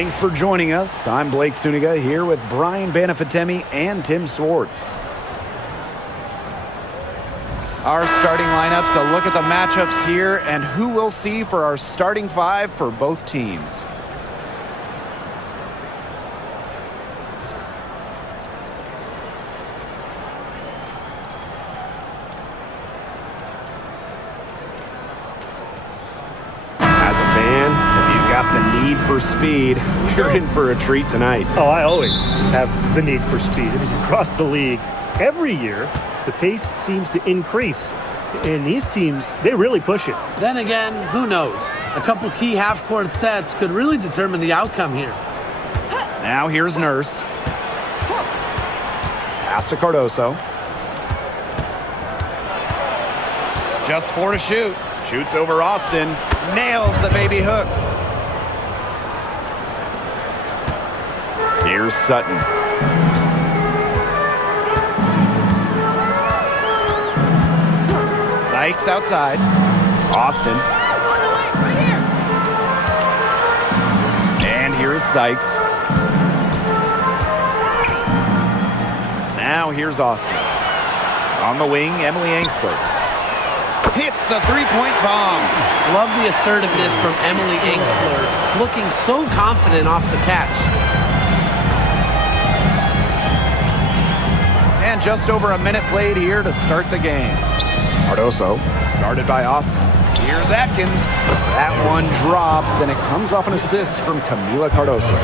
Thanks for joining us. I'm Blake Suniga here with Brian Banafitemi and Tim Swartz. Our starting lineups, a look at the matchups here and who we'll see for our starting five for both teams. As a fan, if you've got the need for speed, you're in for a treat tonight. Oh, I always have the need for speed. I mean, across the league, every year, the pace seems to increase. And these teams, they really push it. Then again, who knows? A couple key half-court sets could really determine the outcome here. Now here's Nurse. Pass to Cardoso. Just 4 to shoot. Shoots over Austin. Nails the baby hook. Here's Sutton. Sykes outside. Austin. And here's Sykes. Now here's Austin. On the wing, Emily Engstler. Hits the three-point bomb. Love the assertiveness from Emily Engstler, looking so confident off the catch. And just over a minute played here to start the game. Cardoso, guarded by Austin. Here's Atkins. That one drops, and it comes off an assist from Camila Cardoso.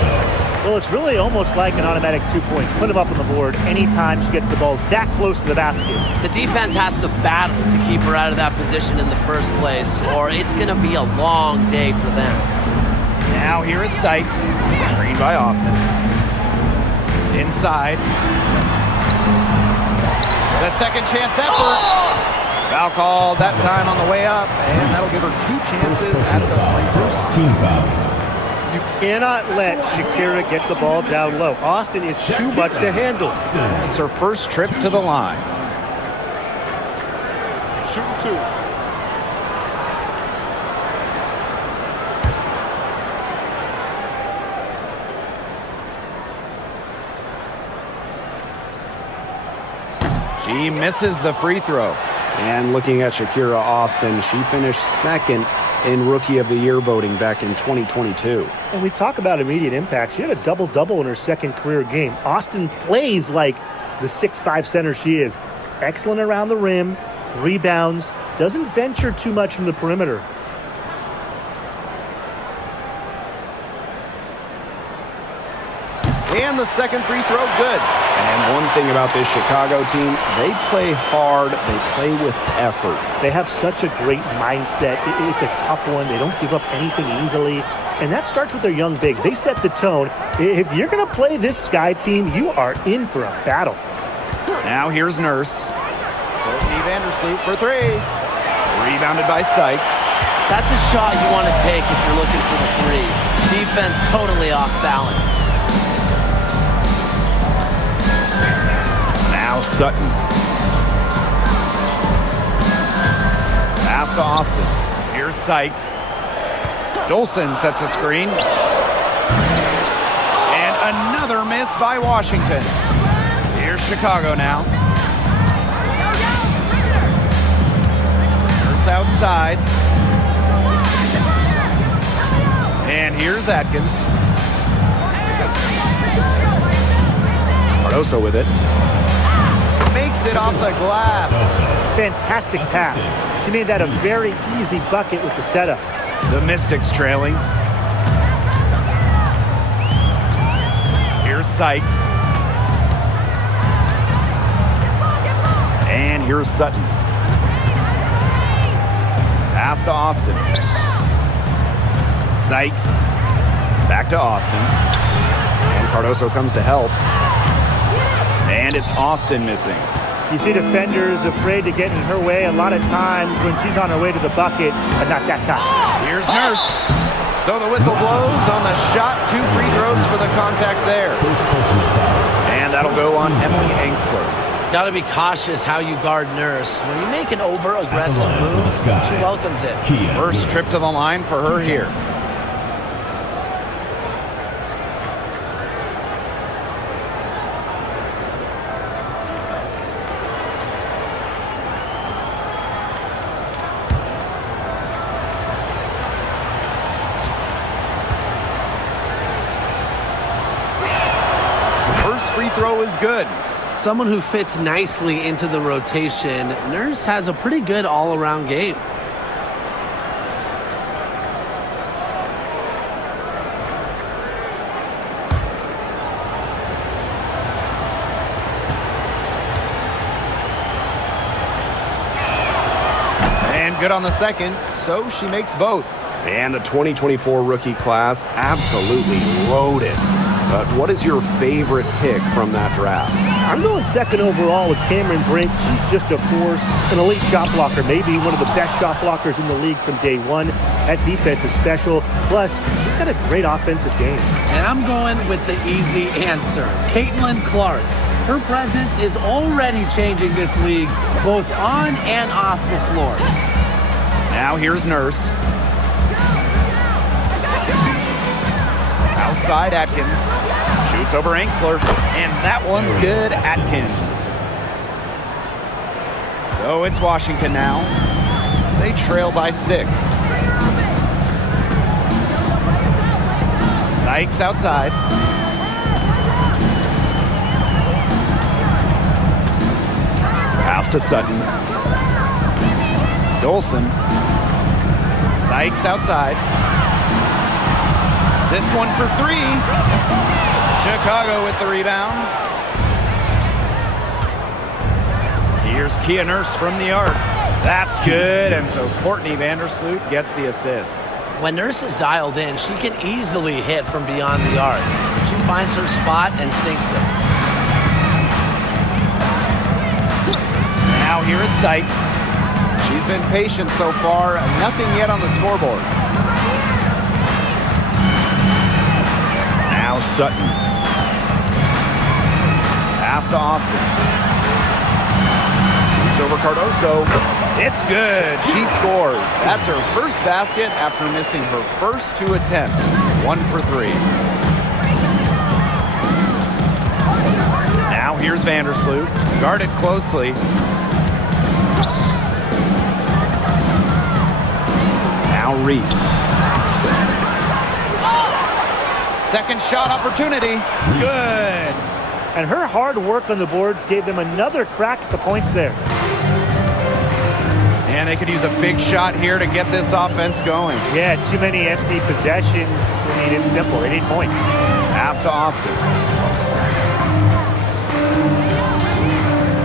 Well, it's really almost like an automatic 2 points. Put them up on the board anytime she gets the ball that close to the basket. The defense has to battle to keep her out of that position in the first place, or it's going to be a long day for them. Now here is Sykes. Screened by Austin. Inside. The second chance effort. Foul called that time on the way up, and that'll give her 2 chances at the first team foul. You cannot let Shakira get the ball down low. Austin is too much to handle. It's her first trip to the line. Shooting 2. She misses the free throw. And looking at Shakira Austin, she finished second in Rookie of the Year voting back in 2022. And we talk about immediate impact. She had a double-double in her second career game. Austin plays like the 6'5" center she is. Excellent around the rim, rebounds, doesn't venture too much from the perimeter. And the second free throw, good. And one thing about this Chicago team, they play hard, they play with effort. They have such a great mindset. It's a tough one. They don't give up anything easily. And that starts with their young bigs. They set the tone. If you're going to play this Sky team, you are in for a battle. Now here's Nurse. Courtney Vandersloot for 3. Rebounded by Sykes. That's a shot you want to take if you're looking for the 3. Defense totally off balance. Now Sutton. Pass to Austin. Here's Sykes. Dolson sets a screen. And another miss by Washington. Here's Chicago now. Nurse outside. And here's Atkins. Cardoso with it. Makes it off the glass. Fantastic pass. She made that a very easy bucket with the setup. The Mystics trailing. Here's Sykes. And here's Sutton. Pass to Austin. Sykes. Back to Austin. And Cardoso comes to help. And it's Austin missing. You see defenders afraid to get in her way a lot of times when she's on her way to the bucket, but not that time. Here's Nurse. So the whistle blows on the shot. 2 free throws for the contact there. And that'll go on Emily Engstler. Got to be cautious how you guard Nurse. When you make an over-aggressive move, she welcomes it. First trip to the line for her here. free throw is good. Someone who fits nicely into the rotation. Nurse has a pretty good all-around game. And good on the second, so she makes both. And the 2024 rookie class absolutely loaded. But what is your favorite pick from that draft? I'm going second overall with Cameron Brink. She's just a force, an elite shot blocker, maybe one of the best shot blockers in the league from day one. That defense is special. Plus, she's got a great offensive game. And I'm going with the easy answer, Caitlin Clark. Her presence is already changing this league, both on and off the floor. Now here's Nurse. Outside Atkins. Shoots over Angsler. And that one's good. Atkins. So it's Washington now. They trail by 6. Sykes outside. Pass to Sutton. Dolson. Sykes outside. This one for 3. Chicago with the rebound. Here's Kia Nurse from the arc. That's good, and so Courtney Vandersloot gets the assist. When Nurse is dialed in, she can easily hit from beyond the arc. She finds her spot and sinks it. Now here is Sykes. She's been patient so far. Nothing yet on the scoreboard. Now Sutton. Pass to Austin. Shoots over Cardoso. It's good. She scores. That's her first basket after missing her first 2 attempts. 1 for 3. Now here's Vandersloot. Guarded closely. Now Reese. Second shot opportunity. Good. And her hard work on the boards gave them another crack at the points there. And they could use a big shot here to get this offense going. Yeah, too many empty possessions. I mean, it's simple. They need points. Pass to Austin.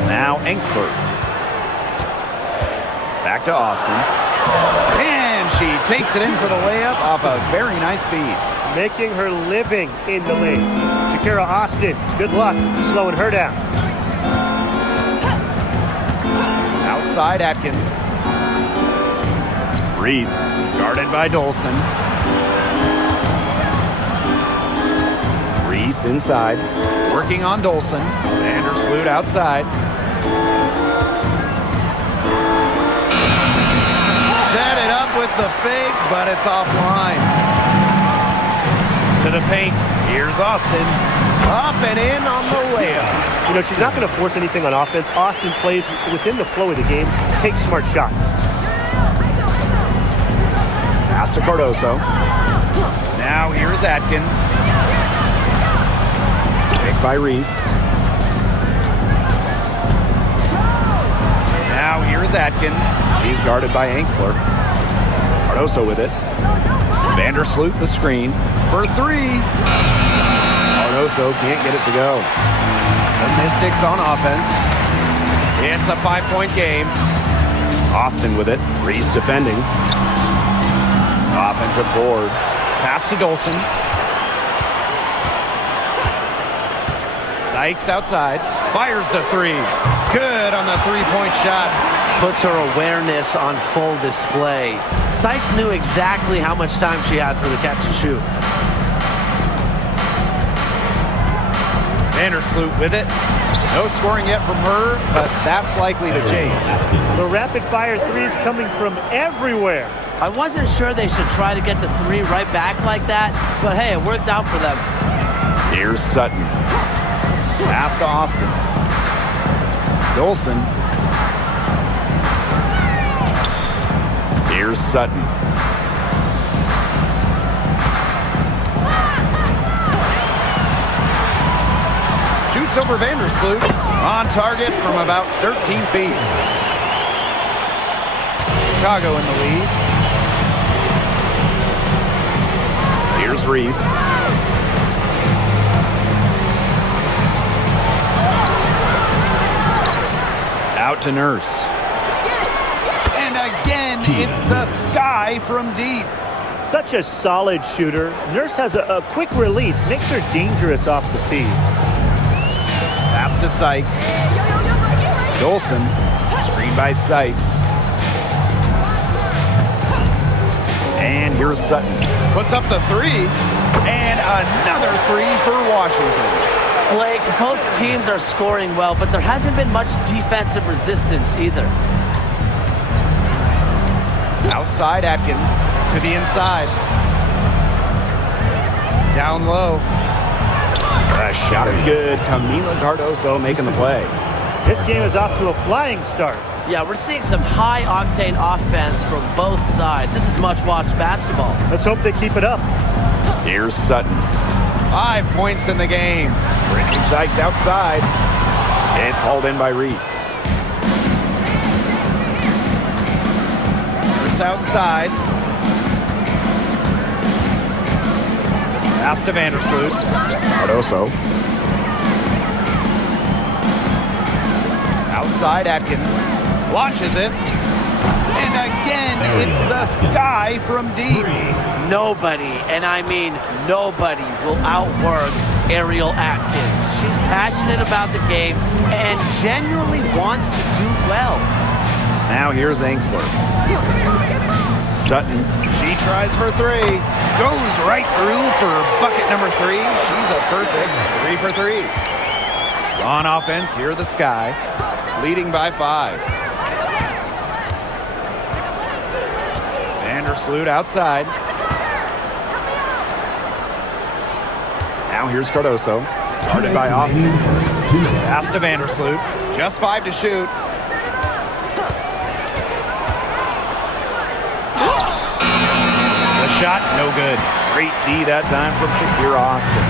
Now Angsler. Back to Austin. And she takes it in for the layup off a very nice feed. Making her living in the lane. Shakira Austin, good luck slowing her down. Outside Atkins. Reese, guarded by Dolson. Reese inside. Working on Dolson. Vandersloot outside. Set it up with the fake, but it's offline. To the paint. Here's Austin. Up and in on the layup. You know, she's not going to force anything on offense. Austin plays within the flow of the game, takes smart shots. Pass to Cardoso. Now here's Atkins. Pick by Reese. Now here's Atkins. She's guarded by Angsler. Cardoso with it. Vandersloot the screen for 3. Cardoso can't get it to go. The Mystics on offense. It's a 5-point game. Austin with it. Reese defending. Offensive board. Pass to Dolson. Sykes outside. Fires the 3. Good on the 3-point shot. Puts her awareness on full display. Sykes knew exactly how much time she had for the catch and shoot. Vandersloot with it. No scoring yet from her, but that's likely to change. The rapid-fire threes coming from everywhere. I wasn't sure they should try to get the 3 right back like that, but hey, it worked out for them. Here's Sutton. Pass to Austin. Dolson. Here's Sutton. Takes over Vandersloot. On target from about 13 feet. Chicago in the lead. Here's Reese. Out to Nurse. And again, it's the sky from deep. Such a solid shooter. Nurse has a quick release. Makes her dangerous off the feed. Pass to Sykes. Dolson. Screen by Sykes. And here's Sutton. Puts up the three. And another three for Washington. Blake, both teams are scoring well, but there hasn't been much defensive resistance either. Outside Atkins to the inside. Down low. The shot is good. Camila Cardoso making the play. This game is off to a flying start. Yeah, we're seeing some high-octane offense from both sides. This is much-watched basketball. Let's hope they keep it up. Here's Sutton. 5 points in the game. Brittany Sykes outside. It's hauled in by Reese. First outside. Pass to Vandersloot. Cardoso. Outside Atkins. Launches it. And again, it's the sky from deep. Nobody, and I mean nobody, will outwork Ariel Atkins. She's passionate about the game and genuinely wants to do well. Now here's Angsler. Sutton. She tries for three. Goes right through for bucket number 3. She's a perfect 3 for 3. On offense, here the sky. Leading by 5. Vandersloot outside. Now here's Cardoso. Guarded by Austin. Pass to Vandersloot. Just 5 to shoot. The shot, no good. Great D that time from Shakira Austin.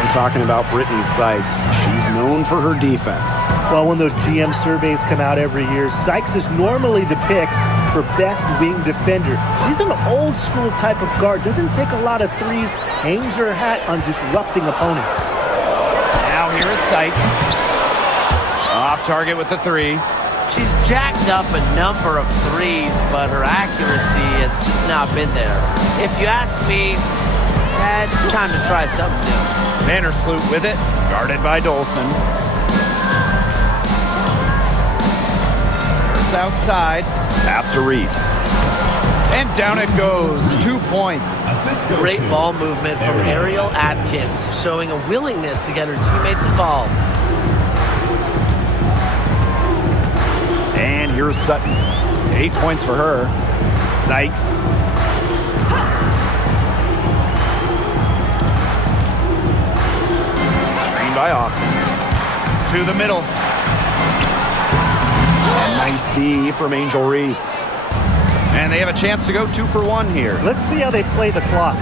And talking about Brittany Sykes, she's known for her defense. Well, when those GM surveys come out every year, Sykes is normally the pick for best wing defender. She's an old school type of guard, doesn't take a lot of threes, hangs her hat on disrupting opponents. Now here is Sykes. Off target with the 3. She's jacked up a number of threes, but her accuracy has just not been there. If you ask me, it's time to try something new. Vandersloot with it, guarded by Dolson. First outside. Pass to Reese. And down it goes. 2 points. Great ball movement from Ariel Atkins, showing a willingness to get her teammates involved. And here's Sutton. 8 points for her. Sykes. Screen by Austin. To the middle. A nice D from Angel Reese. And they have a chance to go 2 for 1 here. Let's see how they play the clock.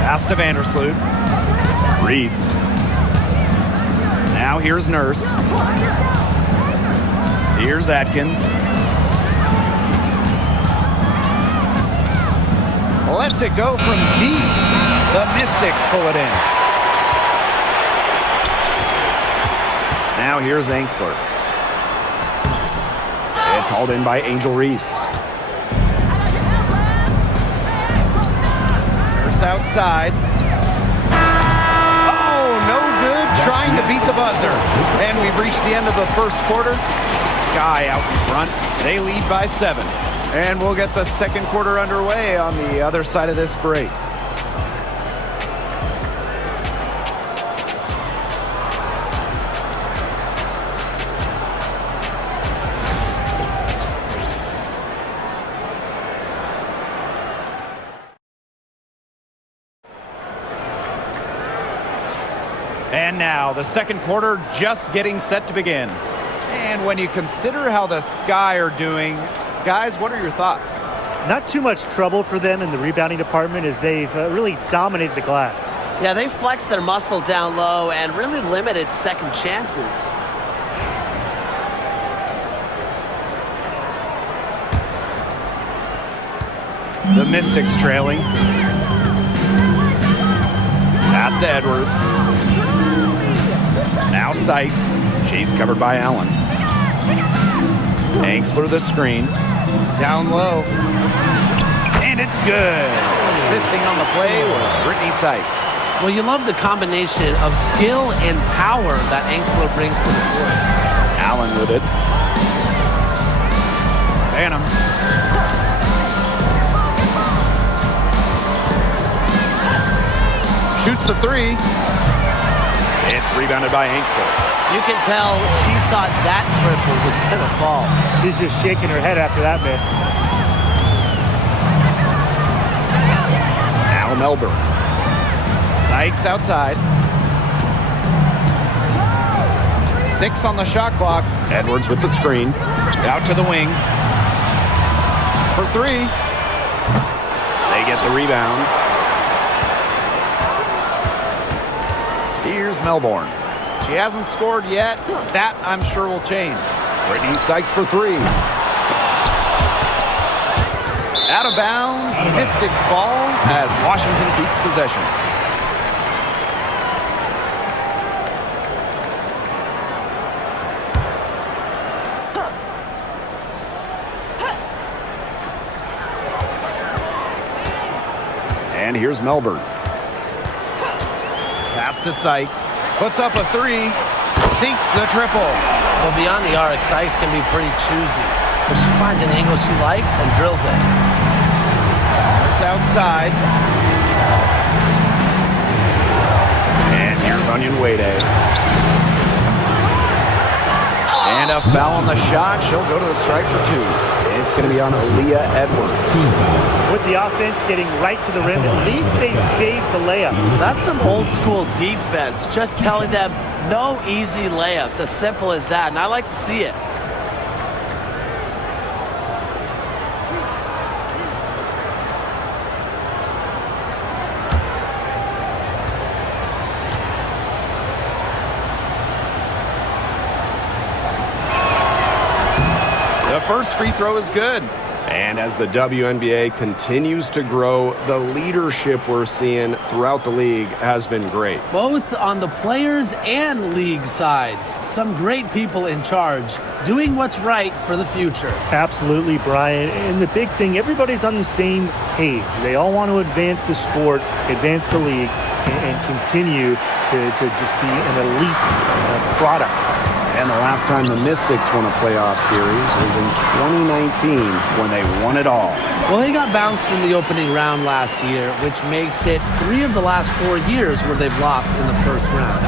Pass to Vandersloot. Reese. Now here's Nurse. Here's Atkins. Lets it go from deep. The Mystics pull it in. Now here's Angsler. It's hauled in by Angel Reese. First outside. Oh, no good. Trying to beat the buzzer. And we've reached the end of the first quarter. Sky out in front. They lead by 7. And we'll get the second quarter underway on the other side of this break. And now, the second quarter just getting set to begin. And when you consider how the Sky are doing, guys, what are your thoughts? Not too much trouble for them in the rebounding department as they've really dominated the glass. Yeah, they flexed their muscle down low and really limited second chances. The Mystics trailing. Pass to Edwards. Now Sykes. She's covered by Allen. Angsler the screen. Down low. And it's good. Assisting on the play was Brittany Sykes. Well, you love the combination of skill and power that Angsler brings to the court. Allen with it. Phantom. Shoots the three. It's rebounded by Angsler. You can tell she thought that triple was going to fall. She's just shaking her head after that miss. Now Melbourne. Sykes outside. 6 on the shot clock. Edwards with the screen. Out to the wing. For 3. They get the rebound. Here's Melbourne. She hasn't scored yet. That, I'm sure, will change. Brittany Sykes for 3. Out of bounds. Mystics ball as Washington keeps possession. And here's Melbourne. Pass to Sykes. Puts up a 3. Sinks the triple. Well, beyond the arc, Sykes can be pretty choosy. But she finds an angle she likes and drills it. It's outside. And here's Onion Wade. And a foul on the shot. She'll go to the strike for 2. It's going to be on Aaliyah Edwards. With the offense getting right to the rim, at least they saved the layup. That's some old school defense. Just telling them no easy layups. As simple as that. And I like to see it. The first free throw is good. And as the WNBA continues to grow, the leadership we're seeing throughout the league has been great. Both on the players and league sides. Some great people in charge, doing what's right for the future. Absolutely, Brian. And the big thing, everybody's on the same page. They all want to advance the sport, advance the league, and continue to just be an elite product. And the last time the Mystics won a playoff series was in 2019 when they won it all. Well, they got bounced in the opening round last year, which makes it 3 of the last 4 years where they've lost in the first round.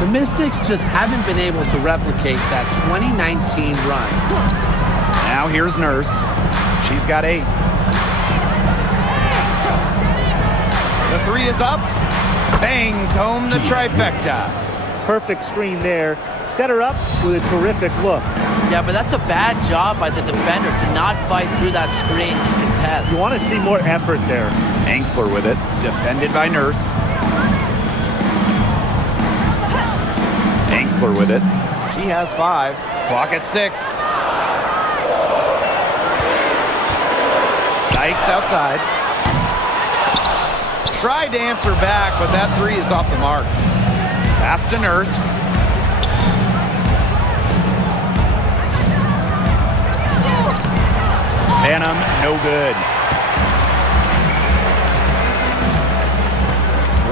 The Mystics just haven't been able to replicate that 2019 run. Now here's Nurse. She's got 8. The 3 is up. Bangs home the trifecta. Perfect screen there. Set her up with a terrific look. Yeah, but that's a bad job by the defender to not fight through that screen to contest. You want to see more effort there. Angsler with it. Defended by Nurse. Angsler with it. He has 5. Clock at 6. Sykes outside. Tried to answer back, but that 3 is off the mark. Pass to Nurse. Phantom, no good.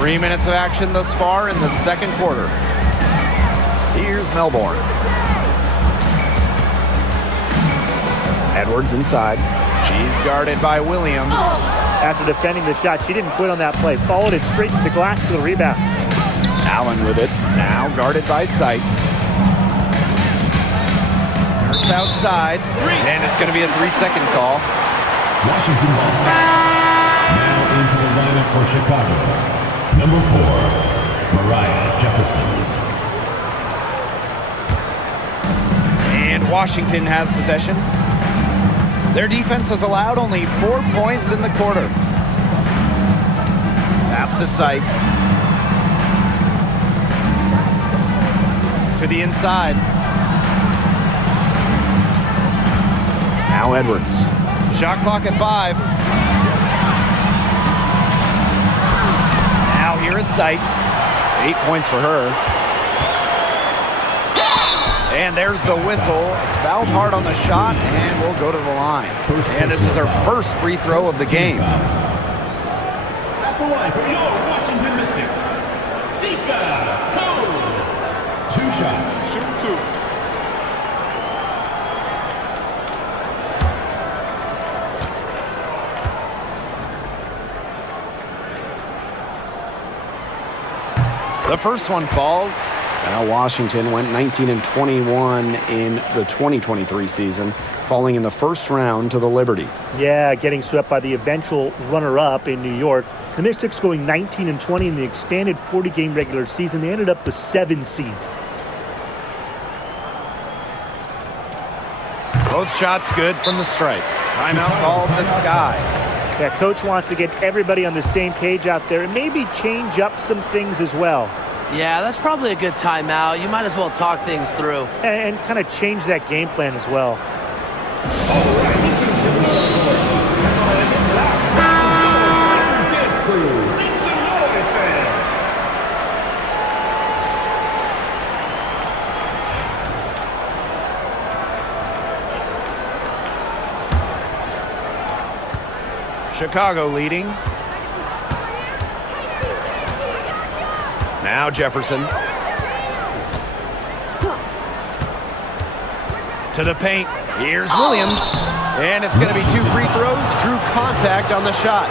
3 minutes of action thus far in the second quarter. Here's Melbourne. Edwards inside. She's guarded by Williams. After defending the shot, she didn't quit on that play. Followed it straight to the glass for the rebound. Allen with it. Now guarded by Sykes. Nurse outside. And it's going to be a 3-second call. Washington ball. Now into the lineup for Chicago. Number 4, Mariah Jefferson. And Washington has possession. Their defense has allowed only 4 points in the quarter. Pass to Sykes. To the inside. Now Edwards. Shot clock at 5. Now here is Sykes. 8 points for her. And there's the whistle. Fouled hard on the shot, and we'll go to the line. And this is our first free throw of the game. At the line for your Washington Mystics, Sika Cole. 2 shots. Shoot 2. The first one falls. Now Washington went 19-21 in the 2023 season, falling in the first round to the Liberty. Yeah, getting swept by the eventual runner-up in New York. The Mystics going 19-20 in the expanded 40-game regular season. They ended up the 7 seed. Both shots good from the stripe. Timeout called the Sky. Yeah, coach wants to get everybody on the same page out there and maybe change up some things as well. Yeah, that's probably a good timeout. You might as well talk things through. And kind of change that game plan as well. Chicago leading. Now Jefferson. To the paint. Here's Williams. And it's going to be 2 free throws. Drew contact on the shot.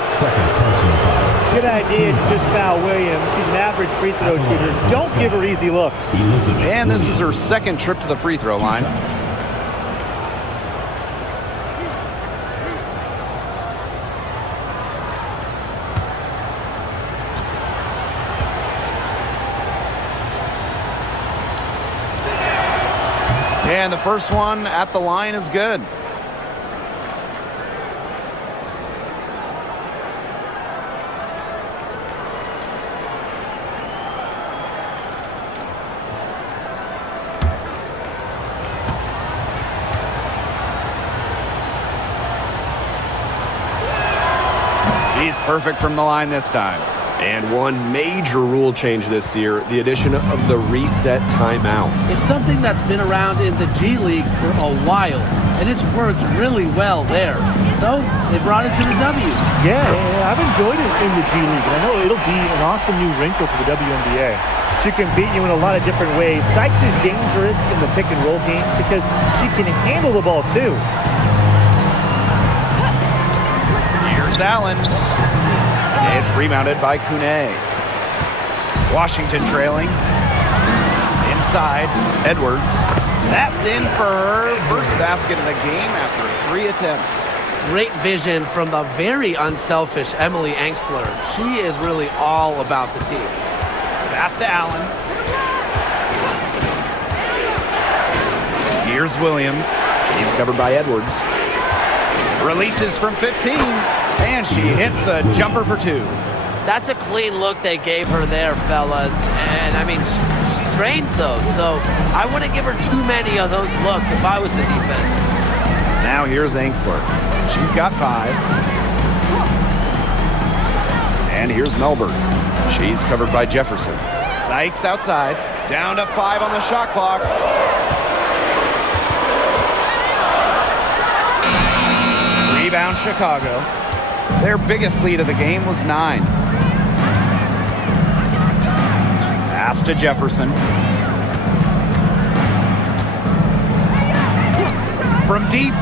Good idea to just foul Williams. She's an average free throw shooter. Don't give her easy looks. And this is her second trip to the free throw line. And the first one at the line is good. He's perfect from the line this time. And one major rule change this year, the addition of the reset timeout. It's something that's been around in the G League for a while, and it's worked really well there. So they brought it to the W. Yeah, I've enjoyed it in the G League, and I know it'll be an awesome new wrinkle for the WNBA. She can beat you in a lot of different ways. Sykes is dangerous in the pick and roll game because she can handle the ball too. Here's Allen. It's rebounded by Kune. Washington trailing. Inside, Edwards. That's in for her first basket of the game after 3 attempts. Great vision from the very unselfish Emily Angsler. She is really all about the team. Pass to Allen. Here's Williams. She's covered by Edwards. Releases from 15. And she hits the jumper for 2. That's a clean look they gave her there, fellas. And, I mean, she drains those. So I wouldn't give her too many of those looks if I was the defense. Now here's Angsler. She's got 5. And here's Melbourne. She's covered by Jefferson. Sykes outside. Down to 5 on the shot clock. Rebound Chicago. Their biggest lead of the game was 9. Pass to Jefferson. From deep.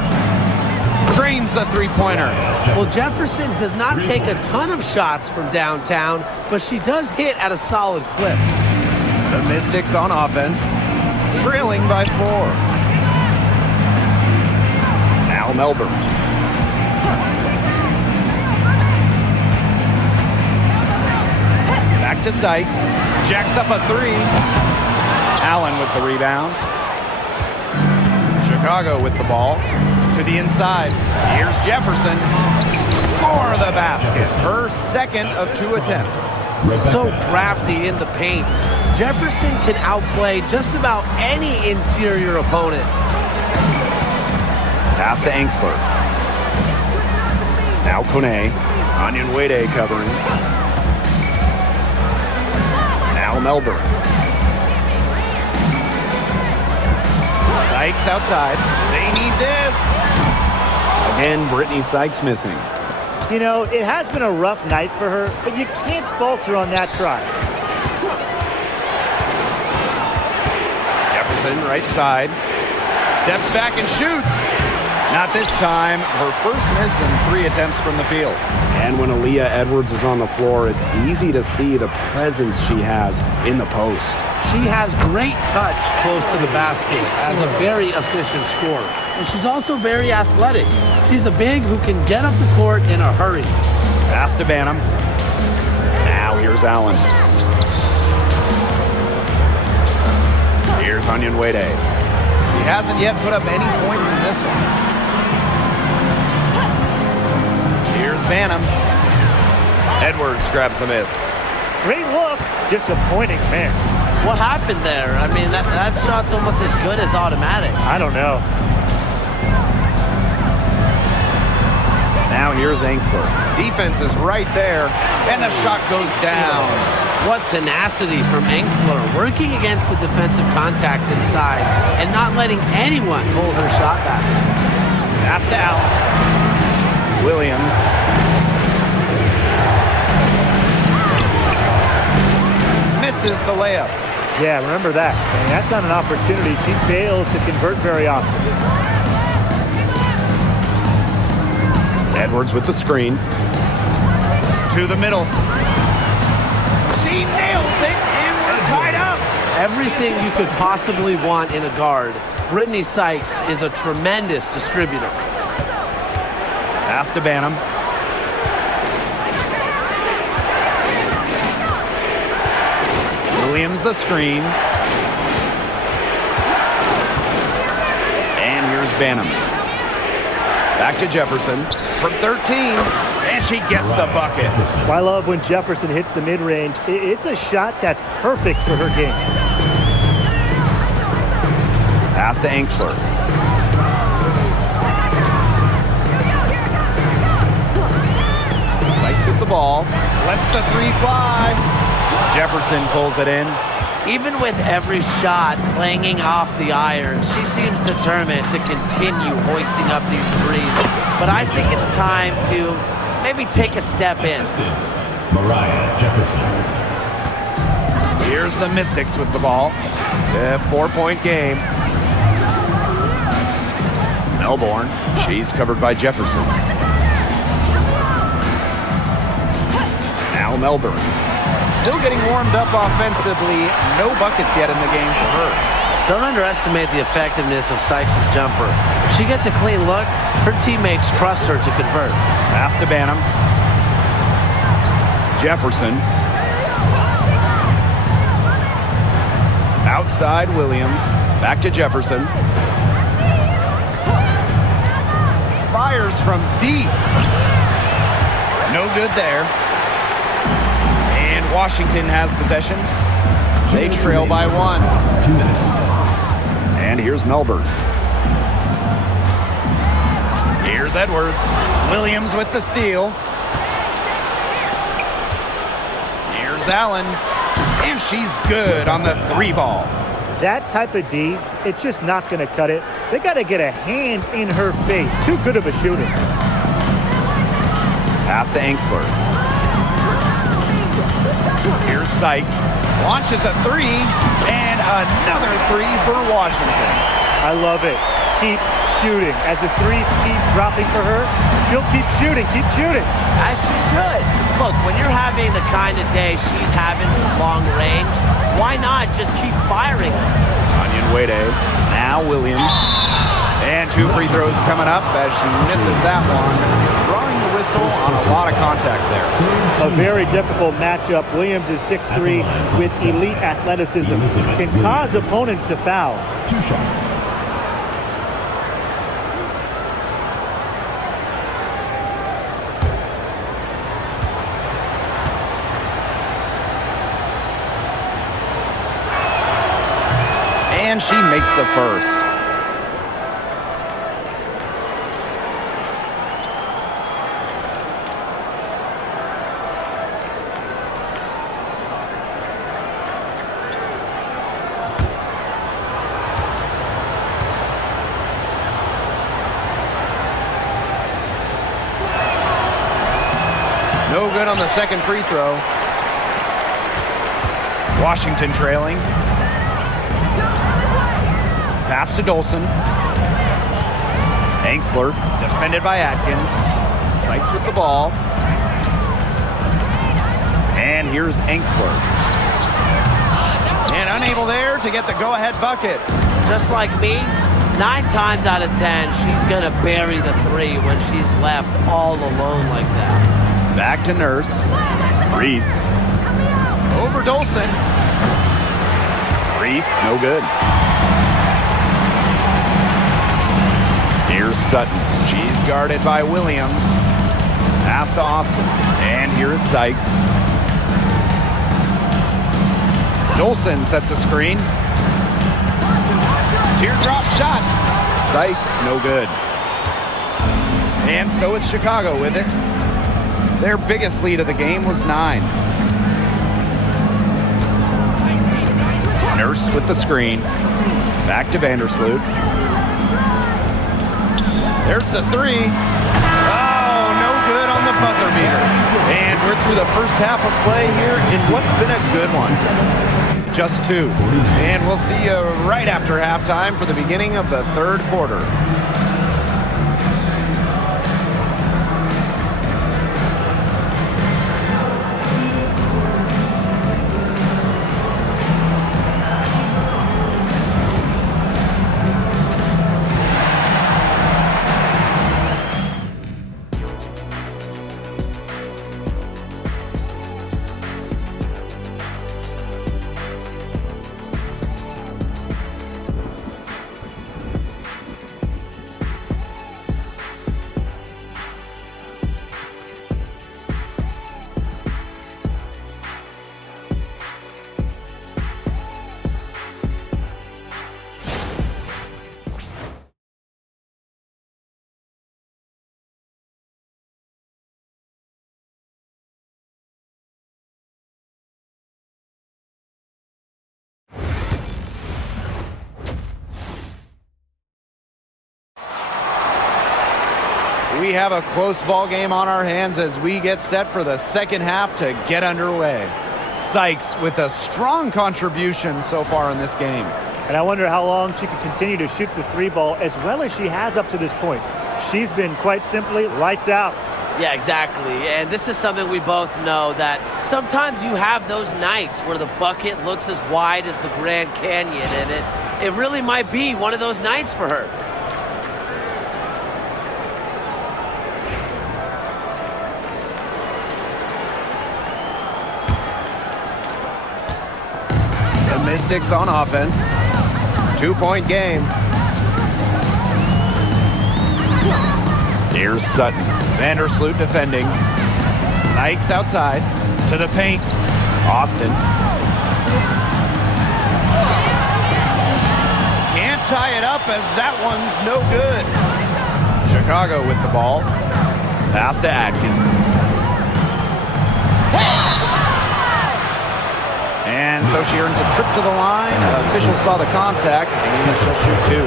Drains the three-pointer. Well, Jefferson does not take a ton of shots from downtown, but she does hit at a solid clip. The Mystics on offense. Trailing by 4. Now Melbourne. Back to Sykes. Jacks up a 3. Allen with the rebound. Chicago with the ball. To the inside. Here's Jefferson. Score the basket. Her second of 2 attempts. So crafty in the paint. Jefferson can outplay just about any interior opponent. Pass to Angsler. Now Kone. Onyenwere covering. Now Melbourne. Sykes outside. They need this. Again, Brittany Sykes missing. You know, it has been a rough night for her, but you can't falter on that try. Jefferson, right side. Steps back and shoots. Not this time. Her first miss in 3 attempts from the field. And when Aaliyah Edwards is on the floor, it's easy to see the presence she has in the post. She has great touch close to the basket as a very efficient scorer. And she's also very athletic. She's a big who can get up the court in a hurry. Pass to Banham. Now here's Allen. Here's Onyenwere. He hasn't yet put up any points in this one. Here's Banham. Edwards grabs the miss. Great look, disappointing miss. What happened there? I mean, that shot's almost as good as automatic. I don't know. Now here's Angsler. Defense is right there, and the shot goes down. What tenacity from Angsler, working against the defensive contact inside and not letting anyone pull her shot back. Pass to Allen. Williams. Misses the layup. Yeah, remember that. I mean, that's not an opportunity. She fails to convert very often. Edwards with the screen. To the middle. She nails it, and we're tied up. Everything you could possibly want in a guard. Brittany Sykes is a tremendous distributor. Pass to Banham. Williams the screen. And here's Banham. Back to Jefferson from 13, and she gets the bucket. I love when Jefferson hits the mid-range. It's a shot that's perfect for her game. Pass to Angsler. Sykes with the ball. Lets the 3 fly. Jefferson pulls it in. Even with every shot clanging off the iron, she seems determined to continue hoisting up these threes. But I think it's time to maybe take a step in. Mariah Jefferson. Here's the Mystics with the ball. A 4-point game. Melbourne. She's covered by Jefferson. Now Melbourne. Still getting warmed up offensively. No buckets yet in the game for her. Don't underestimate the effectiveness of Sykes' jumper. If she gets a clean look, her teammates trust her to convert. Pass to Banham. Jefferson. Outside Williams. Back to Jefferson. Fires from deep. No good there. And Washington has possession. They trail by 1. 2 minutes. And here's Melbourne. Here's Edwards. Williams with the steal. Here's Allen. And she's good on the 3 ball. That type of D, it's just not going to cut it. They got to get a hand in her face. Too good of a shooter. Pass to Angsler. Here's Sykes. Launches a 3. And another 3 for Washington. I love it. Keep shooting. As the threes keep dropping for her, she'll keep shooting. Keep shooting. As she should. Look, when you're having the kind of day she's having from long range, why not just keep firing them? Onyenwere. Now Williams. And 2 free throws coming up as she misses that one. Drawing the whistle on a lot of contact there. A very difficult matchup. Williams is 6'3" with elite athleticism. Can cause opponents to foul. 2 shots. And she makes the first. No good on the second free throw. Washington trailing. Pass to Dolson. Angsler, defended by Atkins. Sykes with the ball. And here's Angsler. And unable there to get the go-ahead bucket. Just like me, 9 times out of 10, she's going to bury the 3 when she's left all alone like that. Back to Nurse. Reese. Over Dolson. Reese, no good. Here's Sutton. She's guarded by Williams. Pass to Austin. And here's Sykes. Dolson sets a screen. Teardrop shot. Sykes, no good. And so it's Chicago with it. Their biggest lead of the game was 9. Nurse with the screen. Back to Vandersloot. There's the 3. Oh, no good on the buzzer beater. And we're through the first half of play here in what's been a good one. Just 2. And we'll see you right after halftime for the beginning of the third quarter. We have a close ball game on our hands as we get set for the second half to get underway. Sykes with a strong contribution so far in this game. And I wonder how long she can continue to shoot the 3 ball as well as she has up to this point. She's been quite simply lights out. Yeah, exactly. And this is something we both know, that sometimes you have those nights where the bucket looks as wide as the Grand Canyon, and it really might be one of those nights for her. The Mystics on offense. 2-point game. Here's Sutton. Vandersloot defending. Sykes outside. To the paint. Austin. Can't tie it up as that one's no good. Chicago with the ball. Pass to Atkins. And so she earns a trip to the line. Officials saw the contact, and she'll shoot 2.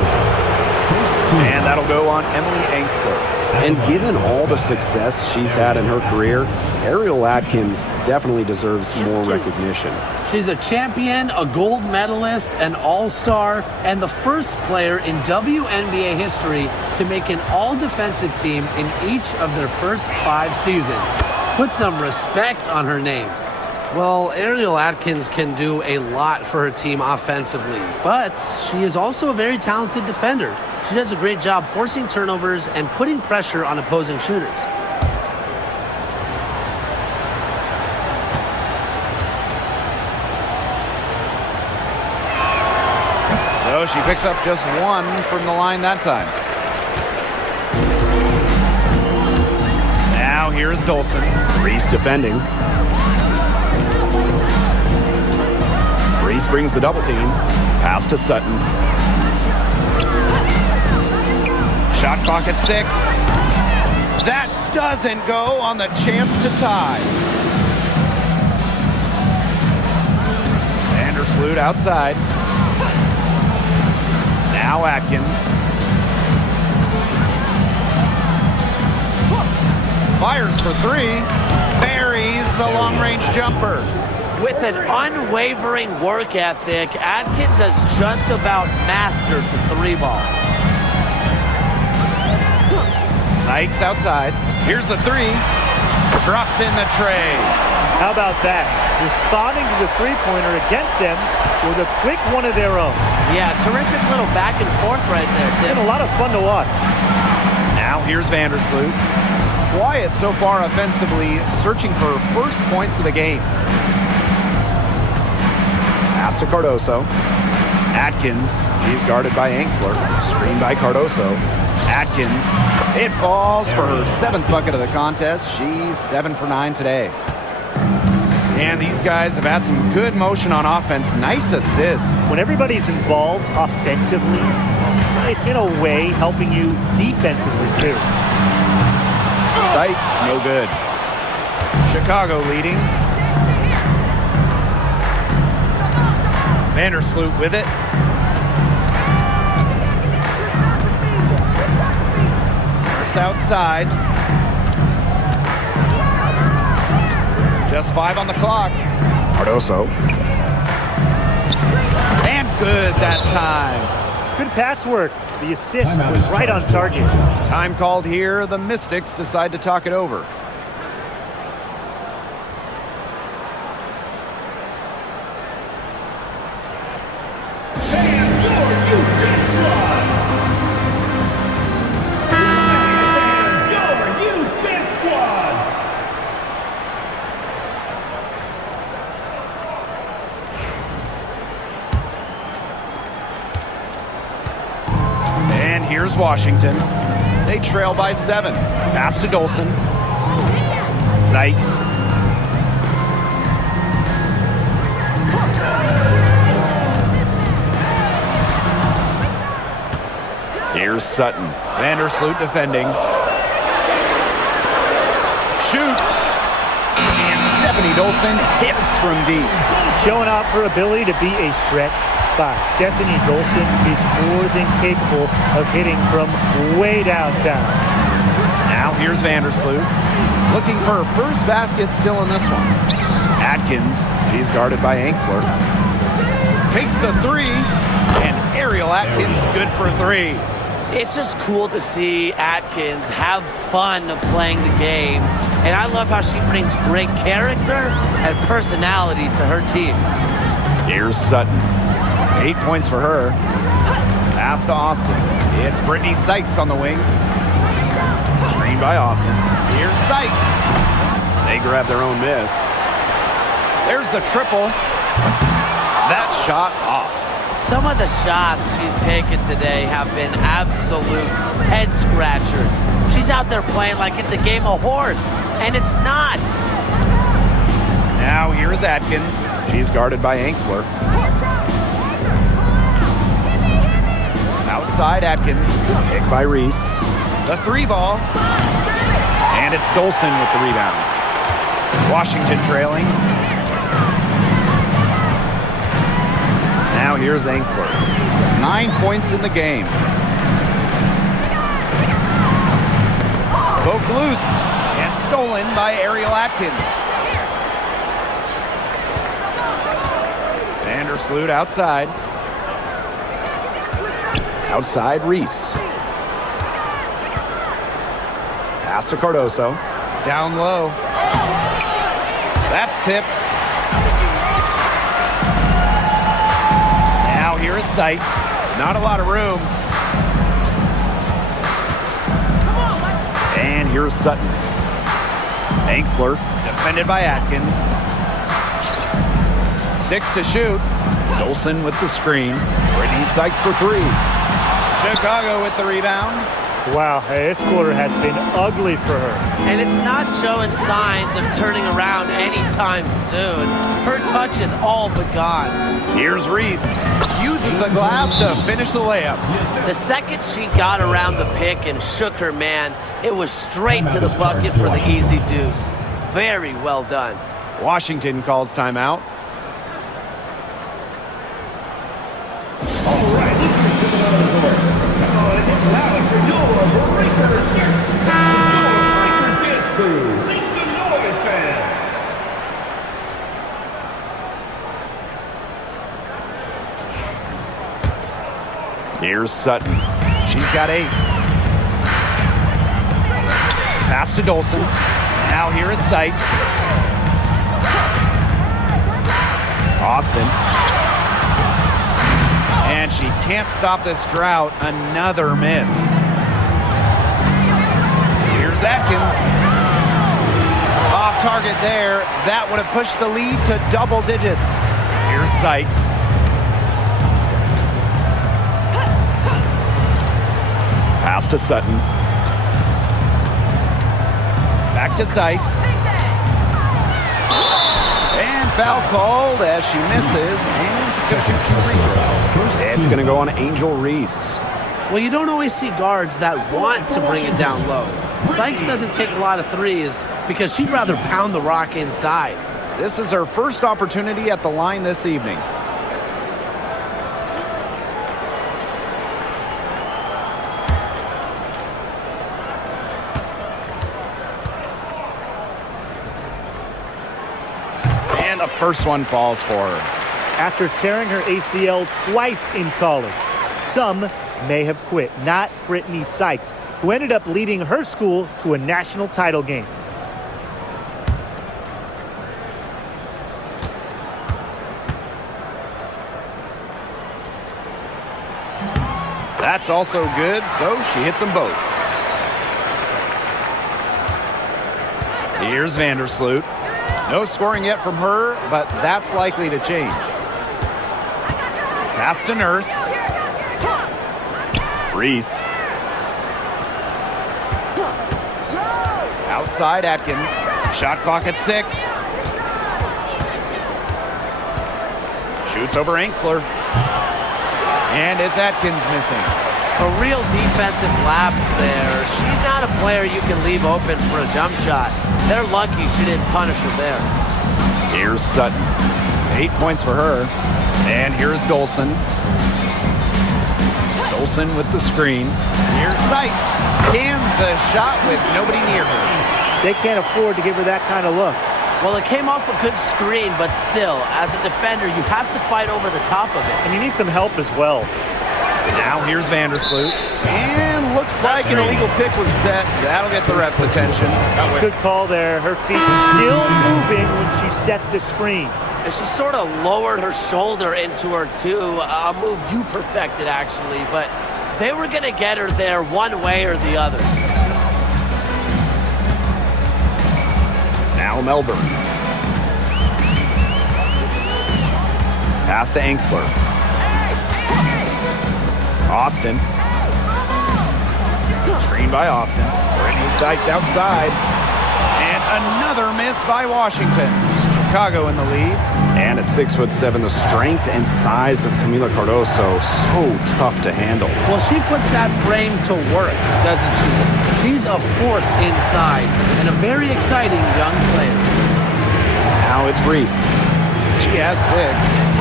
And that'll go on Emily Angsler. And given all the success she's had in her career, Ariel Atkins definitely deserves more recognition. She's a champion, a gold medalist, an all-star, and the first player in WNBA history to make an all-defensive team in each of their first 5 seasons. Put some respect on her name. Well, Ariel Atkins can do a lot for her team offensively, but she is also a very talented defender. She does a great job forcing turnovers and putting pressure on opposing shooters. So she picks up just 1 from the line that time. Now here's Dolson. Reese defending. Reese Reese brings the double team. Pass to Sutton. Shot clock at 6. That doesn't go on the chance to tie. Vandersloot outside. Now Atkins. Fires for 3. Buries the long-range jumper. With an unwavering work ethic, Atkins has just about mastered the 3-ball. Sykes outside. Here's the 3. Drops in the tray. How about that? Responding to the three-pointer against them with a quick one of their own. Yeah, terrific little back and forth right there, It's Tim. been a lot of fun to watch. Now here's Vandersloot. Quiet so far offensively, searching for first points of the game. Pass to Cardoso. Atkins. He's guarded by Angsler. Screen by Cardoso. Atkins. It falls for her 7th bucket of the contest. She's 7 for 9 today. And these guys have had some good motion on offense. Nice assists. When everybody's involved offensively, it's in a way helping you defensively too. Sykes, no good. Chicago leading. Vandersloot with it. First outside. Just 5 on the clock. Cardoso. And good that time. Good pass work. The assist was right on target. Time called here. The Mystics decide to talk it over. And your youth dance squad. And your youth dance squad. And here's Washington. They trail by 7. Pass to Dolson. Sykes. Here's Sutton. Vandersloot defending. Shoots. And Stephanie Dolson hits from deep. Showing off her ability to be a stretch 5. Stephanie Dolson is more than capable of hitting from way downtown. Now here's Vandersloot. Looking for her first basket still in this one. Atkins. He's guarded by Angsler. Takes the 3. And Ariel Atkins good for 3. It's just cool to see Atkins have fun playing the game. And I love how she brings great character and personality to her team. Here's Sutton. 8 points for her. Pass to Austin. It's Brittany Sykes on the wing. Screen by Austin. Here's Sykes. They grab their own miss. There's the triple. That shot off. Some of the shots she's taken today have been absolute head scratchers. She's out there playing like it's a game of horse, and it's not. Now here's Atkins. She's guarded by Angsler. Outside Atkins. Picked by Reese. The 3-ball. And it's Dolson with the rebound. Washington trailing. Now here's Angsler. 9 points in the game. Poked loose and stolen by Ariel Atkins. Vandersloot outside. Outside Reese. Pass to Cardoso. Down low. That's tipped. Now here is Sykes. Not a lot of room. And here's Sutton. Angsler. Defended by Atkins. 6 to shoot. Dolson with the screen. Brittany Sykes for 3. Chicago with the rebound. Wow, hey, this quarter has been ugly for her. And it's not showing signs of turning around anytime soon. Her touch is all but gone. Here's Reese. Uses the glass to finish the layup. The second she got around the pick and shook her man, it was straight to the bucket for the easy deuce. Very well done. Washington calls timeout. All right, let's get to the other court. Come on, it's loud for your Breakers Dance Crew. Make some noise, fans. Here's Sutton. She's got 8. Pass to Dolson. Now here is Sykes. Austin. And she can't stop this drought. Another miss. Here's Atkins. Off target there. That would have pushed the lead to double digits. Here's Sykes. Pass to Sutton. Back to Sykes. And foul called as she misses. And she's going to shoot 2 free throws. It's going to go on Angel Reese. Well, you don't always see guards that want to bring it down low. Sykes doesn't take a lot of threes because she'd rather pound the rock inside. This is her first opportunity at the line this evening. And the first one falls for her. After tearing her ACL twice in college, some may have quit. Not Brittany Sykes, who ended up leading her school to a national title game. That's also good, so she hits them both. Here's Vandersloot. No scoring yet from her, but that's likely to change. Pass to Nurse. Reese. Outside Atkins. Shot clock at 6. Shoots over Angsler. And it's Atkins missing. A real defensive lapse there. She's not a player you can leave open for a jump shot. They're lucky she didn't punish her there. Here's Sutton. 8 points for her. And here's Dolson. Dolson with the screen. Here's Sykes. Cans the shot with nobody near her. They can't afford to give her that kind of look. Well, it came off a good screen, but still, as a defender, you have to fight over the top of it. And you need some help as well. Now here's Vandersloot. And looks like an illegal pick was set. That'll get the ref's attention. Good call there. Her feet still moving when she set the screen. And she sort of lowered her shoulder into her, too. A move you perfected, actually. But they were going to get her there one way or the other. Now Melbourne. Pass to Angsler. Austin. Screen by Austin. Brittany Sykes outside. And another miss by Washington. Chicago in the lead. And at 6'7", the strength and size of Camila Cardoso, so tough to handle. Well, she puts that frame to work, doesn't she? She's a force inside and a very exciting young player. Now it's Reese. She has 6.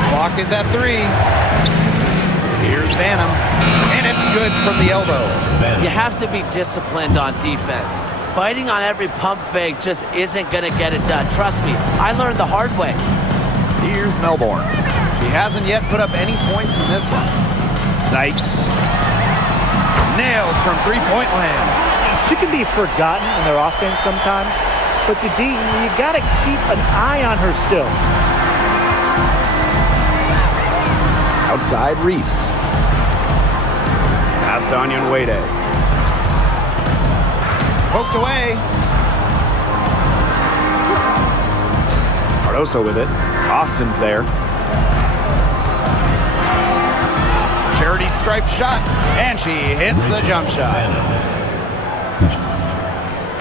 Clock is at 3. Here's Vanham. And it's good from the elbow. You have to be disciplined on defense. Biting on every pump fake just isn't going to get it done. Trust me, I learned the hard way. Here's Melbourne. She hasn't yet put up any points in this one. Sykes. Nailed from three-point land. She can be forgotten in their offense sometimes, but the D, you got to keep an eye on her still. Outside Reese. Pass to Onion Wade. Poked away. Cardoso with it. Austin's there. Dirty stripe shot, and she hits the jump shot.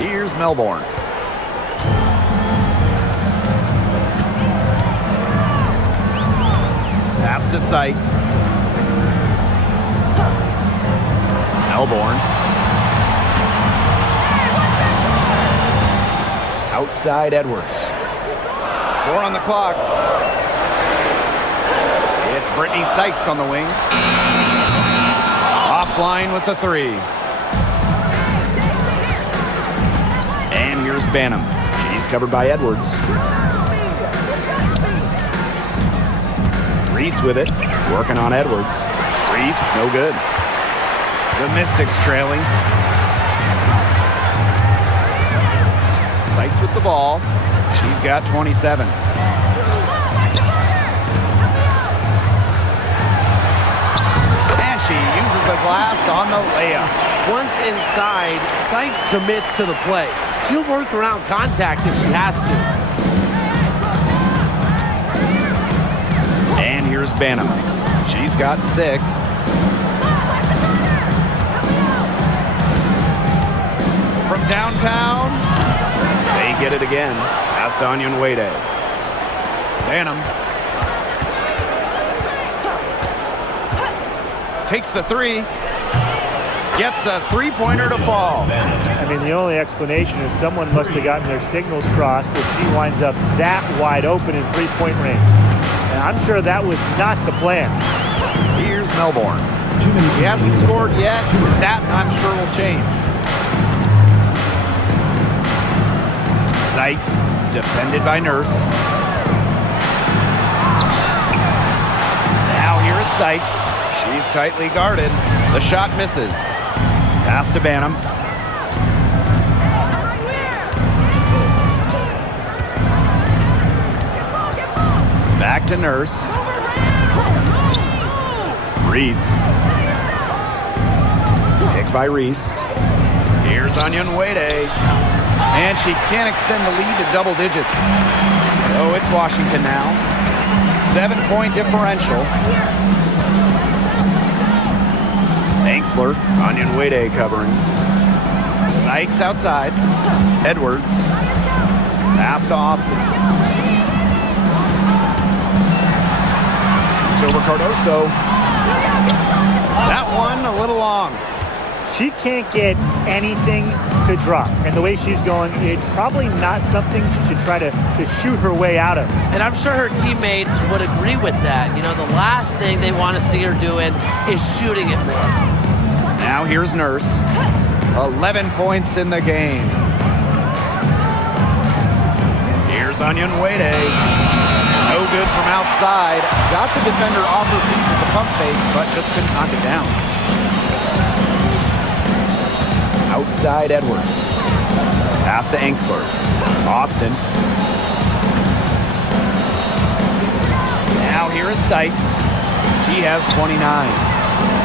Here's Melbourne. Pass to Sykes. Melbourne. Outside Edwards. 4 on the clock. It's Brittany Sykes on the wing. Offline with the 3. And here's Banham. She's covered by Edwards. Reese with it. Working on Edwards. Reese, no good. The Mystics trailing. Sykes with the ball. She's got 27. And she uses the glass on the layup. Once inside, Sykes commits to the play. She'll work around contact if she has to. And here's Banham. She's got 6. From downtown, they get it again. Past Onion Wade. Banham takes the 3. Gets a 3-pointer to fall. I mean, the only explanation is someone must have gotten their signals crossed, but she winds up that wide open in 3-point range. And I'm sure that was not the plan. Here's Melbourne. He hasn't scored yet. That, I'm sure, will change. Sykes, defended by Nurse. Now here is Sykes. She's tightly guarded. The shot misses. Pass to Banham. Back to Nurse. Reese. Picked by Reese. Here's Onion Wade. And she can't extend the lead to double digits. Oh, it's Washington now. 7-point differential. Angsler, Onion Wade covering. Sykes outside. Edwards. Pass to Austin. Over Cardoso. That one a little long. She can't get anything to drop. And the way she's going, it's probably not something she should try to shoot her way out of. And I'm sure her teammates would agree with that. You know, the last thing they want to see her doing is shooting it more. Now here's Nurse. 11 points in the game. Here's Onion Wade. No good from outside. Got the defender off her feet with the pump fake, but just couldn't knock it down. Outside Edwards. Pass to Angsler. Austin. Now here is Sykes. He has 29.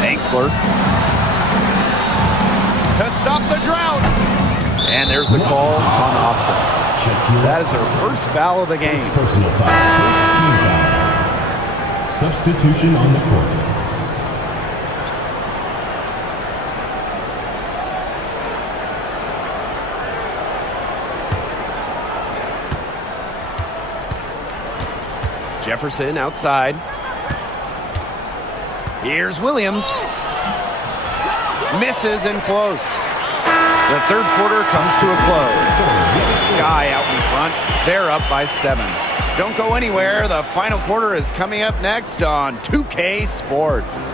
Angsler. To stop the drought. And there's the call on Austin. That is her first foul of the game. Personal foul. First team foul. Substitution on the court. Jefferson outside. Here's Williams. Misses and close. The third quarter comes to a close. Sky out in front. They're up by 7. Don't go anywhere. The final quarter is coming up next on 2K Sports.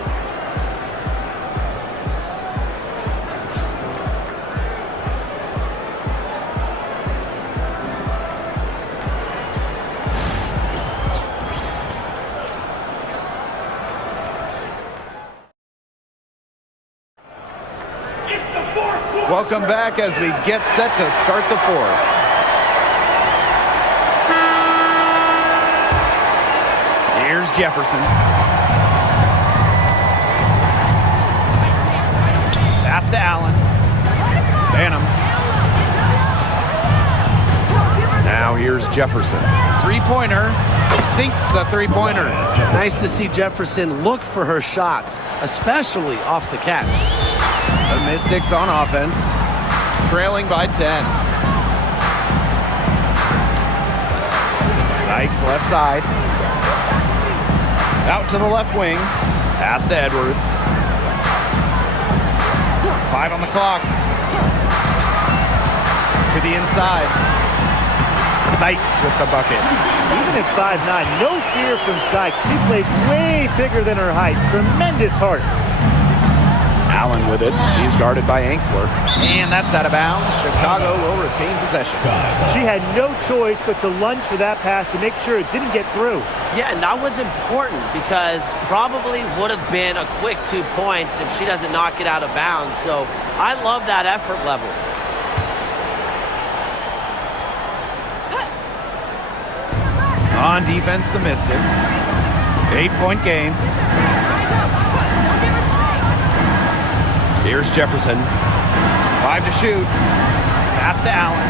Welcome back as we get set to start the fourth. Here's Jefferson. Pass to Allen. Banham. Now here's Jefferson. 3-pointer. Sinks the three-pointer. Nice to see Jefferson look for her shot, especially off the catch. The Mystics on offense, trailing by 10. Sykes left side. Out to the left wing. Pass to Edwards. 5 on the clock. To the inside. Sykes with the bucket. Even at 5'9", no fear from Sykes. She plays way bigger than her height. Tremendous heart. Allen with it. She's guarded by Angsler. And that's out of bounds. Chicago will retain possession. She had no choice but to lunge for that pass to make sure it didn't get through. Yeah, and that was important because probably would have been a quick 2 points if she doesn't knock it out of bounds. So I love that effort level. On defense, the Mystics. 8-point game. Here's Jefferson. 5 to shoot. Pass to Allen.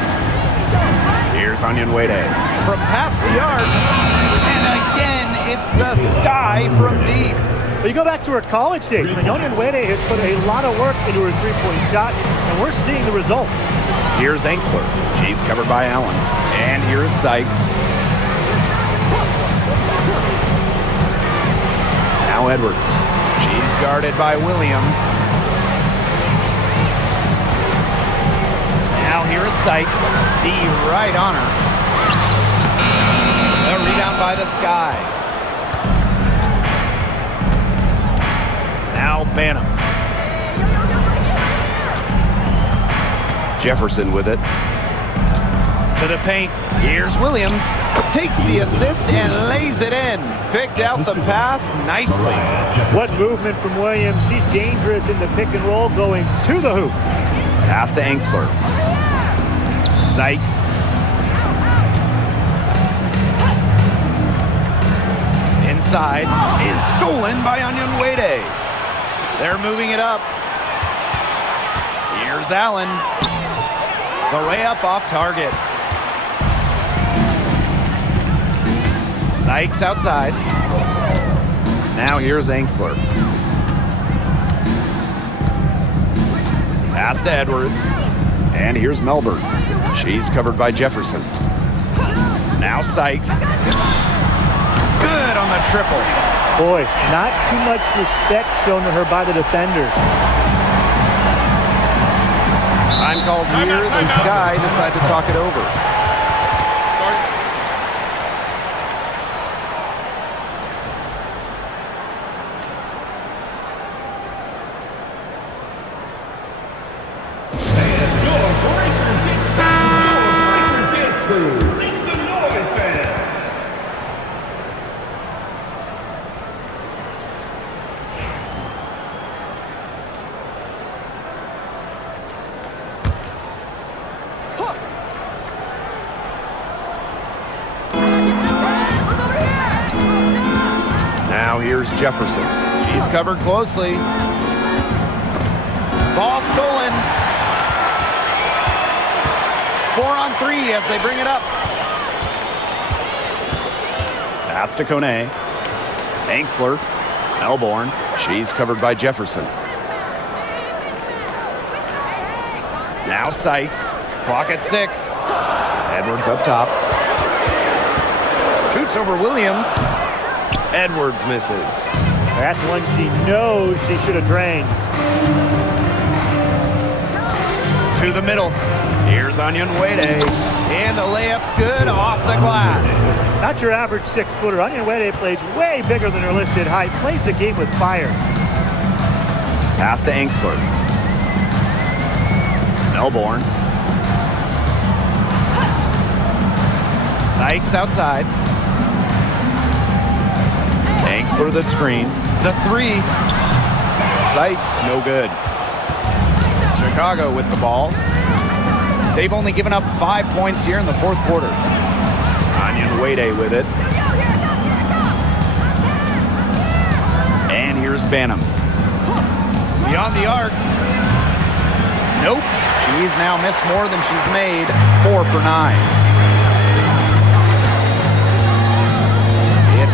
Here's Onyenwere. From past the arc. And again, it's the sky from deep. But you go back to her college days. Onyenwere has put a lot of work into her three-point shot, and we're seeing the results. Here's Angsler. She's covered by Allen. And here's Sykes. Now Edwards. She's guarded by Williams. Now here is Sykes. D right on her. A rebound by the sky. Now Banham. Jefferson with it. To the paint. Here's Williams. Takes the assist and lays it in. Picked out the pass nicely. What movement from Williams. She's dangerous in the pick and roll going to the hoop. Pass to Angsler. Sykes. Inside. And stolen by Onyenwere. They're moving it up. Here's Allen. The layup off target. Sykes outside. Now here's Angsler. Pass to Edwards. And here's Melbourne. She's covered by Jefferson. Now Sykes. Good on the triple. Boy, not too much respect shown to her by the defenders. Time called here. The Sky decide to talk it over. Here's Jefferson. She's covered closely. Ball stolen. 4 on 3 as they bring it up. Pass to Kone. Angsler. Melbourne. She's covered by Jefferson. Now Sykes. Clock at 6. Edwards up top. Shoots over Williams. Edwards misses. That's one she knows she should have drained. To the middle. Here's Onyenwere. And the layup's good off the glass. Not your average 6-footer. Onyenwere plays way bigger than her listed height. Plays the game with fire. Pass to Angsler. Melbourne. Sykes outside. Angsler the screen. The 3. Sykes, no good. Chicago with the ball. They've only given up 5 points here in the fourth quarter. Onyenwere with it. And here's Banham. Beyond the arc. Nope. She's now missed more than she's made. 4 for 9.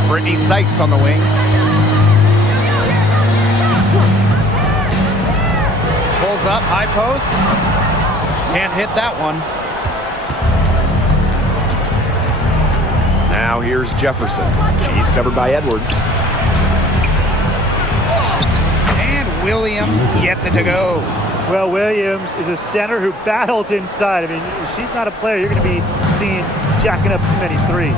Brittany Sykes on the wing. Pulls up, high post. Can't hit that one. Now here's Jefferson. She's covered by Edwards. And Williams gets it to go. Well, Williams is a center who battles inside. I mean, if she's not a player you're going to be seeing jacking up too many threes.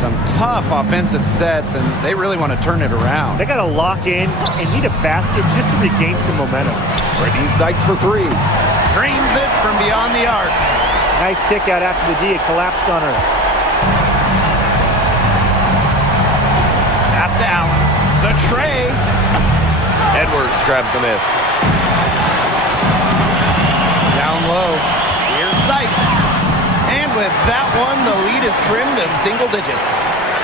Some tough offensive sets, and they really want to turn it around. They got to lock in and need a basket just to regain some momentum. Brittany Sykes for three. Dreams it from beyond the arc. Nice kick out after the D. It collapsed on her. Pass to Allen. The tray. Edwards grabs the miss. Down low. Here's Sykes. And with that one, the lead is trimmed to single digits.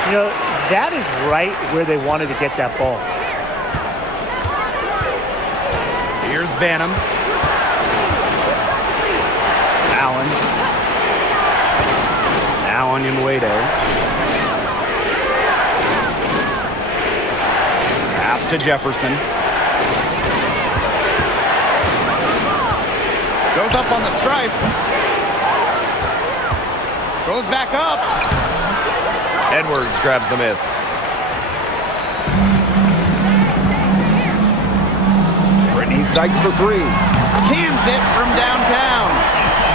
You know, that is right where they wanted to get that ball. Here's Banham. Allen. Now on Nwede. Pass to Jefferson. Goes up on the stripe. Goes back up. Edwards grabs the miss. Brittany Sykes for three. Cans it from downtown.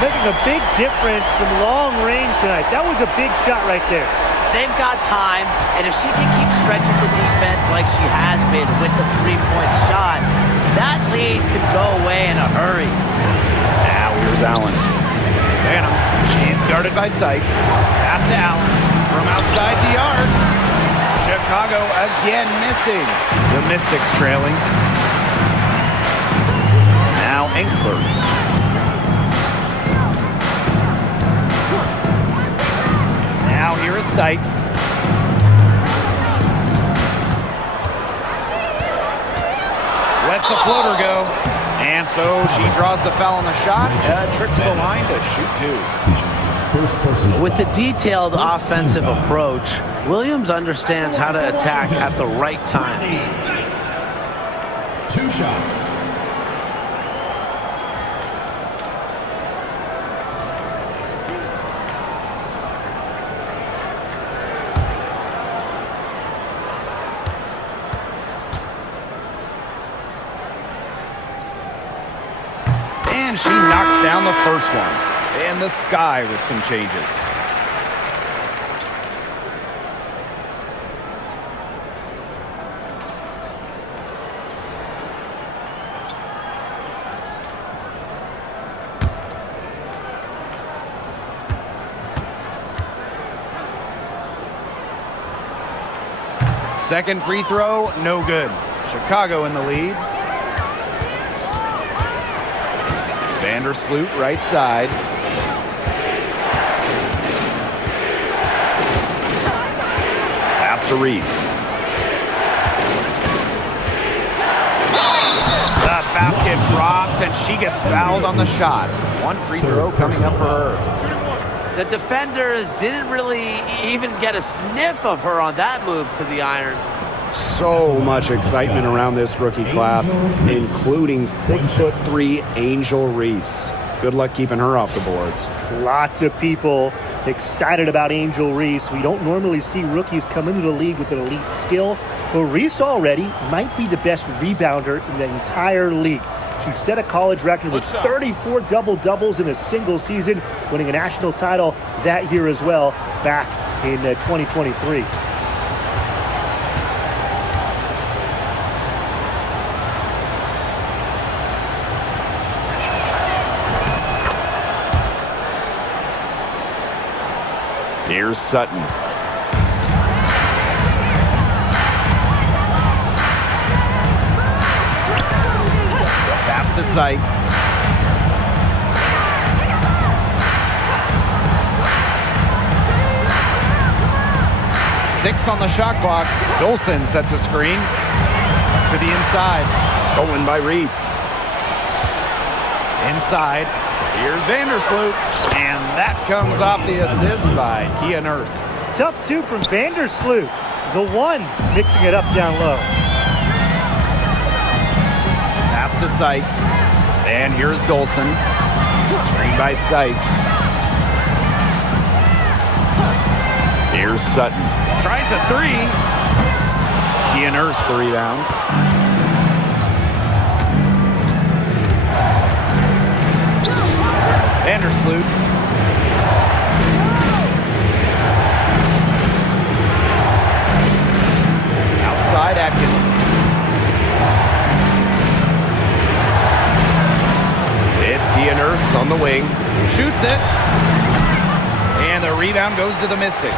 Making a big difference from long range tonight. That was a big shot right there. They've got time, and if she can keep stretching the defense like she has been with the three-point shot, that lead could go away in a hurry. Now here's Allen. Banham. She's guarded by Sykes. Pass to Allen from outside the arc. Chicago again missing. The Mystics trailing. Now Enksler. Now here is Sykes. Lets the floater go. And so she draws the foul on the shot. A trip to the line to shoot two. With the detailed offensive approach, Williams understands how to attack at the right times. 2 shots. And she knocks down the first one. And the sky with some changes. Second free throw, no good. Chicago in the lead. Vandersloot right side. Pass to Reese. The basket drops and she gets fouled on the shot. One free throw coming up for her. The defenders didn't really even get a sniff of her on that move to the iron. So much excitement around this rookie class, including 6'3" Angel Reese. Good luck keeping her off the boards. Lots of people excited about Angel Reese. We don't normally see rookies come into the league with an elite skill, but Reese already might be the best rebounder in the entire league. She set a college record with 34 double-doubles in a single season, winning a national title that year as well, back in 2023. Here's Sutton. Pass to Sykes. Six on the shot clock. Dolson sets a screen to the inside. Stolen by Reese. Inside. Here's Vandersloot. And that comes off the assist by Kia Nurse. Tough two from Vandersloot. The one mixing it up down low. Pass to Sykes. And here's Dolson. Screen by Sykes. Here's Sutton. Tries a three. He unearths the rebound. Vandersloot. Outside Atkins. It's Nurse on the wing. Shoots it. And the rebound goes to the Mystics.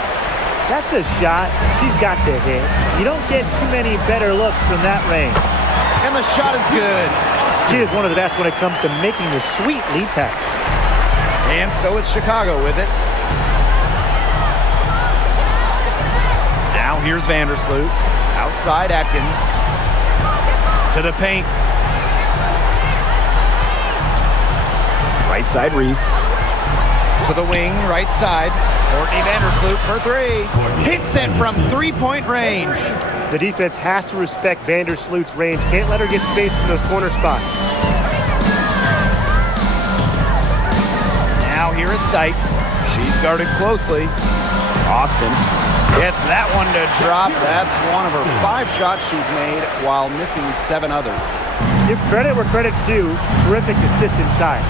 That's a shot she's got to hit. You don't get too many better looks from that range. And the shot is good. She is one of the best when it comes to making the sweet lead pass. And so it's Chicago with it. Now here's Vandersloot. Outside Atkins. To the paint. Right side Reese. To the wing, right side. Courtney Vandersloot for three. Hits it from three-point range. The defense has to respect Vandersloot's range. Can't let her get space from those corner spots. Now here is Sykes. She's guarded closely. Austin gets that one to drop. That's one of her 5 shots she's made while missing 7 others. Give credit where credit's due. Terrific assist inside.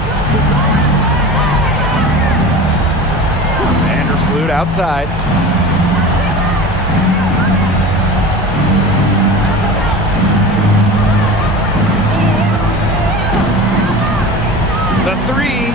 Vandersloot outside. The three,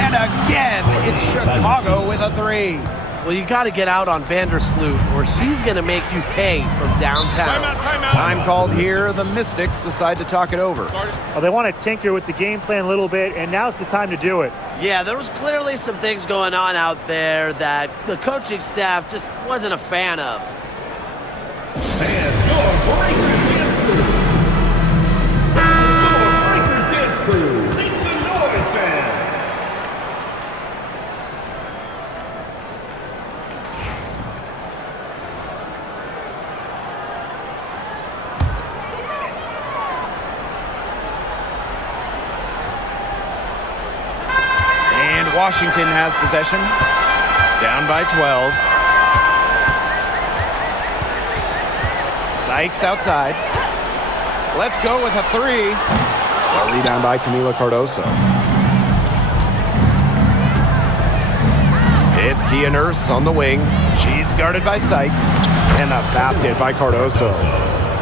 and again, it's Chicago with a three. Well, you got to get out on Vandersloot or she's going to make you pay from downtown. Time called here. The Mystics decide to talk it over. Well, they want to tinker with the game plan a little bit, and now's the time to do it. Yeah, there was clearly some things going on out there that the coaching staff just wasn't a fan of. And your Breakers Dance Crew. Make some noise, fans. And Washington has possession. Down by 12. Sykes outside. Let's go with a three. A rebound by Camila Cardoso. It's Kia Nurse on the wing. She's guarded by Sykes. And a basket by Cardoso.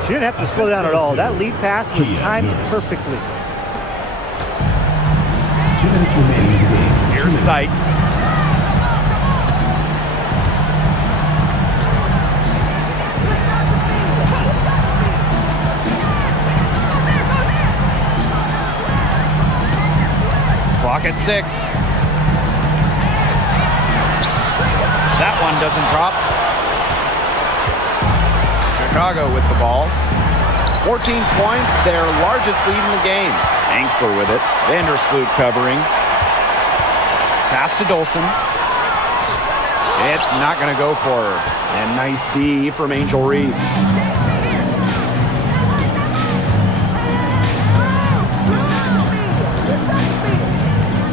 She didn't have to slow down at all. That lead pass was timed perfectly. 2 minutes remaining in the game. Here's Sykes. Clock at 6. That one doesn't drop. Chicago with the ball. 14 points, their largest lead in the game. Angsler with it. Vandersloot covering. Pass to Dolson. It's not going to go for her. And nice D from Angel Reese.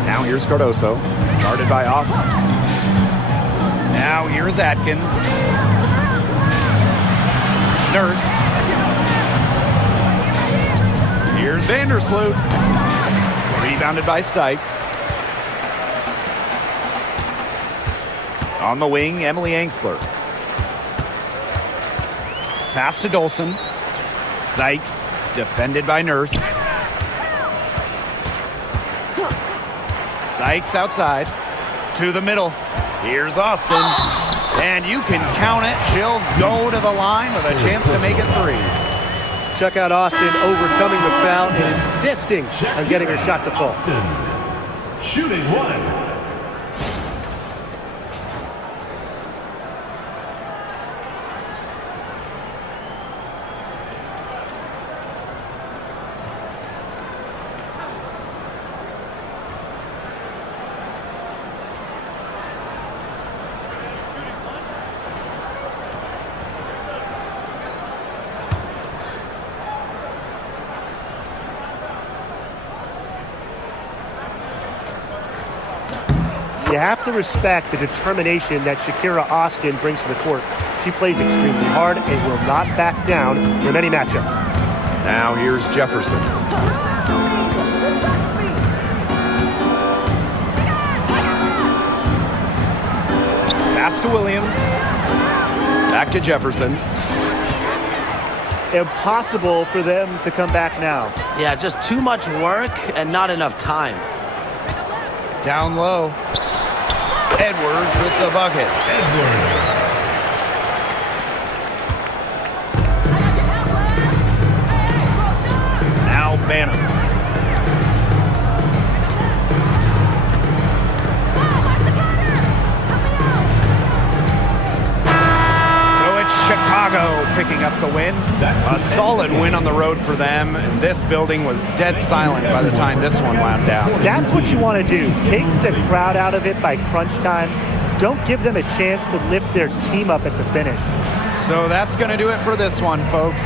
Now here's Cardoso. Guarded by Austin. Now here's Atkins. Nurse. Here's Vandersloot. Rebounded by Sykes. On the wing, Emily Angsler. Pass to Dolson. Sykes, defended by Nurse. Sykes outside. To the middle. Here's Austin. And you can count it. She'll go to the line with a chance to make it 3. Check out Austin overcoming the foul and insisting on getting her shot to fall. Austin, shooting 1. You have to respect the determination that Shakira Austin brings to the court. She plays extremely hard and will not back down from any matchup. Now here's Jefferson. Pass to Williams. Back to Jefferson. Impossible for them to come back now. Yeah, just too much work and not enough time. Down low. Edwards with the bucket. Edwards. Now Banham. So it's Chicago picking up the win. A solid win on the road for them. And this building was dead silent by the time this one wound down. That's what you want to do. Take the crowd out of it by crunch time. Don't give them a chance to lift their team up at the finish. So that's going to do it for this one, folks.